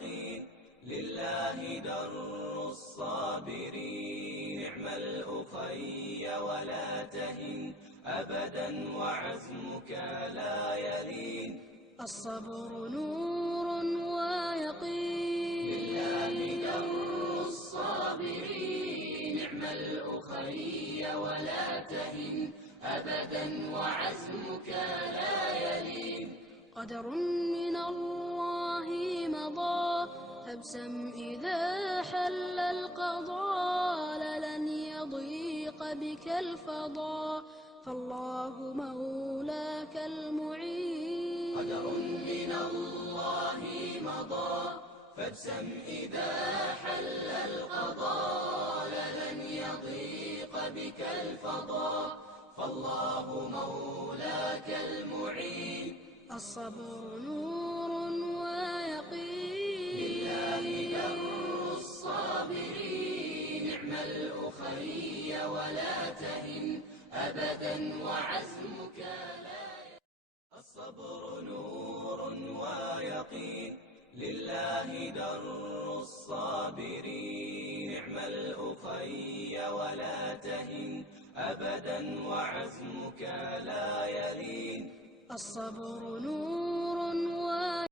ويقين، لله در الصابرين. نعم الأخي ولا تهن أبدا وعزمك لا يلين. الصبر نور ويقين، لله در الصابرين. نعم الأخي ولا تهن أبدا وعزمك لا يلين. قدر من الله مضى فابسم إذا حل القضاء، لن يضيق بك الفضاء فالله مولاك المعين. قدر من الله مضى فابسم إذا حل القضاء، لن يضيق بك الفضاء فالله مولاك المعين. الصبر نور ويقين، لله در الصابرين. نعم الأخي ولا تهن أبدا وعزمك لا يلين. الصبر نور ويقين، لله در الصابرين. نعم الأخي ولا تهن أبدا وعزمك لا يلين. الصبر نور